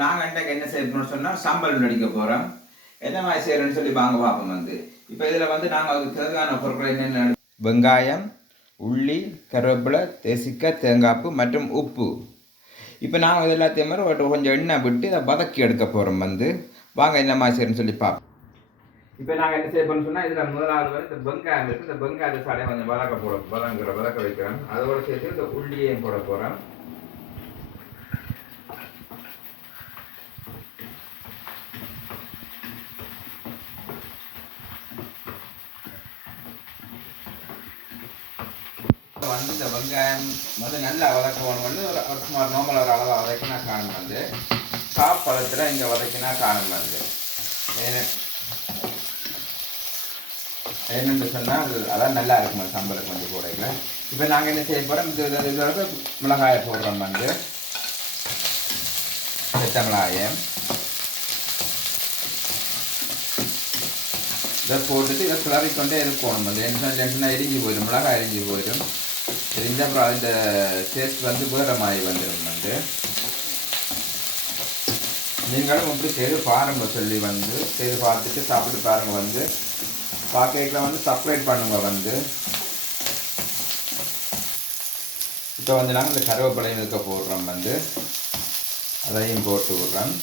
நாங்கள் இன்றைக்கு என்ன செய்யணும்னு சொன்னால் சம்பல் நடிக்க போகிறோம். என்ன மாதிரி செய்கிறேன்னு சொல்லி வாங்க பார்ப்போம் வந்து. இப்போ இதில் வந்து நாங்கள் அதுக்கு தேவையான பொருட்கள் என்னென்ன, வெங்காயம், உள்ளி, கருவேப்பிலை, தேசிக்காய், தேங்காய்ப்பு மற்றும் உப்பு. இப்போ நாங்கள் இது எல்லாத்தையும் மாதிரி கொஞ்சம் எண்ணெய் விட்டு இதை வதக்கி எடுக்க போகிறோம் வந்து. வாங்க என்ன மாதிரி செய்யணும்னு சொல்லி பார்ப்போம். இப்போ நாங்கள் என்ன செய்யணும்னு சொன்னால் இதில் முதலாவது வந்து இந்த வெங்காயம் இருக்குது. இந்த வெங்காயத்தை சாலையை கொஞ்சம் வதக்க வைக்கிறோம். அதோடு சேர்த்து இந்த உள்ளியையும் போட போகிறோம். வந்து இந்த வெங்காயம் வந்து நல்லா வதக்கணும். வந்து ஒரு சுமார் நார்மல் ஒரு அளவாக வதக்கினா காணும் வந்து. சாப்பழத்தில் இங்கே வதக்கினா காணும் வந்து. என்னென்னு சொன்னால் அதான் நல்லா இருக்கும் சம்பளுக்கு வந்து கூடையில். இப்போ நாங்கள் என்ன செய்ய போகிறோம், இதோட மிளகாயை போடுறோம் வந்து. வெட்ட மிளகாயம் இதை போட்டுட்டு இதை கிளறிக்கொண்டே இருக்கணும் வந்து. என்ன எரிஞ்சு போயிடும், மிளகாய் எரிஞ்சு போயிடும். எரிஞ்ச அப்புறம் அந்த டேஸ்ட் வந்து வேறு மாதிரி வந்துடும் வந்து. நீங்களும் இப்படி செய்து பாருங்க சொல்லி வந்து செய்து பார்த்துட்டு சாப்பிட்டு பாருங்க வந்து. பாக்கெட்டில் வந்து சப்ஸ்கிரைப் பண்ணுங்க வந்து. இப்போ வந்து நாங்கள் இந்த கருவேப்பிலையும் இருக்க போடுறோம் வந்து. அதையும் போட்டு விடுறோம்.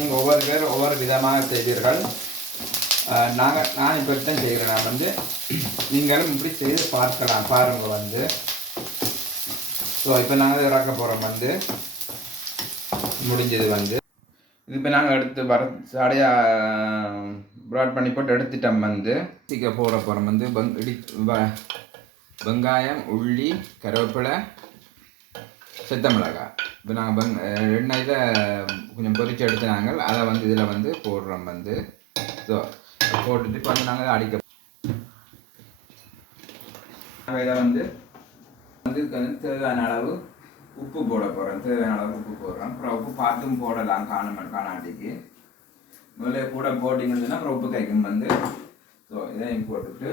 நீங்கள் ஒவ்வொரு பேர் ஒவ்வொரு விதமாக செய்வீர்கள். நான் இப்போ தான் செய்கிறேன். நான் வந்து நீங்களும் இப்படி செய்து பாருங்க வந்து. ஸோ இப்போ நாங்கள் இறக்க போகிறோம் வந்து. முடிஞ்சது வந்து. இது இப்போ நாங்கள் எடுத்து சாடையாக ப்ராட் பண்ணி போட்டு எடுத்துட்டோம் வந்து. சீக்கிரம் போட போகிறோம் வந்து. வெங்காயம், உள்ளி, கருவேப்பிலை, செத்த மிளகாய். இப்போ நாங்கள் எண்ணெயில் கொஞ்சம் பொரிச்சு எடுத்துனாங்க. அதை வந்து இதில் வந்து போடுறோம் வந்து. ஸோ போட்டுட்டு இப்போ வந்து நாங்கள் அடிக்க இதை வந்து இதுக்கு வந்து தேவையான அளவு உப்பு போட போகிறோம். தேவையான அளவு உப்பு போடுறோம். அப்புறம் உப்பு பார்த்தும் போடலாம் காணாட்டிக்கு. முதல்ல கூட போட்டிங்கன்னு சொன்னால் அப்புறம் உப்பு கைக்கும் வந்து. ஸோ இதையும் போட்டுட்டு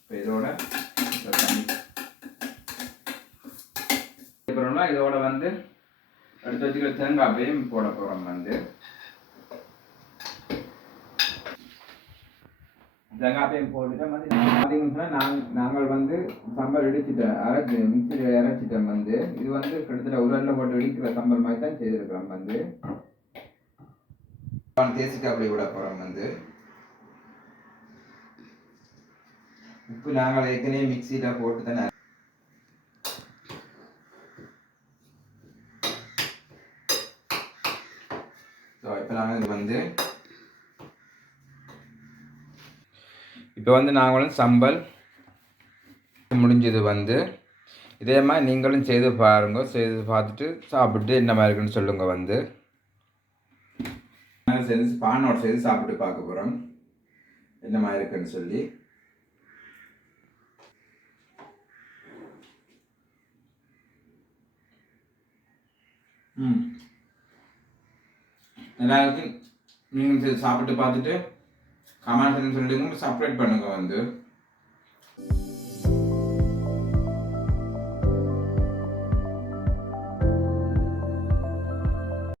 இப்போ இதோட அப்புறம்னா இதோட வந்து அடுத்து வச்சுக்கிற தேங்காயையும் போட போகிறோம் வந்து. தேங்காயையும் போட்டுட்டு வந்து பார்த்தீங்கன்னா நாங்கள் வந்து சம்பல் இடிச்சிட்டோம், மிக்சியில் இறச்சிட்டோம் வந்து. இது வந்து கிட்டத்தட்ட உரல்ல போட்டு இடிக்கிற சம்பல் மாதிரி தான் செய்திருக்கிறோம் வந்து. தேசிக்காய் அப்படி விட போகிறோம் வந்து. உப்பு நாங்கள் ஏற்கனவே மிக்சியில் போட்டு தானே. ஸோ இப்போ நாங்கள் வந்து நாங்களும் சம்பல் முடிஞ்சது வந்து. இதே மாதிரி நீங்களும் செய்து பாருங்க. செய்து பார்த்துட்டு சாப்பிட்டு என்ன மாதிரி இருக்குன்னு சொல்லுங்க வந்து. நாங்கள் செய்து பானோட செய்து சாப்பிட்டு பார்க்க போகிறோம் என்ன மாதிரி இருக்குன்னு சொல்லி. நல்லா இருக்கு. நீங்கள் சாப்பிட்டு பார்த்துட்டு கமெண்ட் சொல்லிடுங்க. சப்ஸ்கிரைப் பண்ணுங்க வந்து.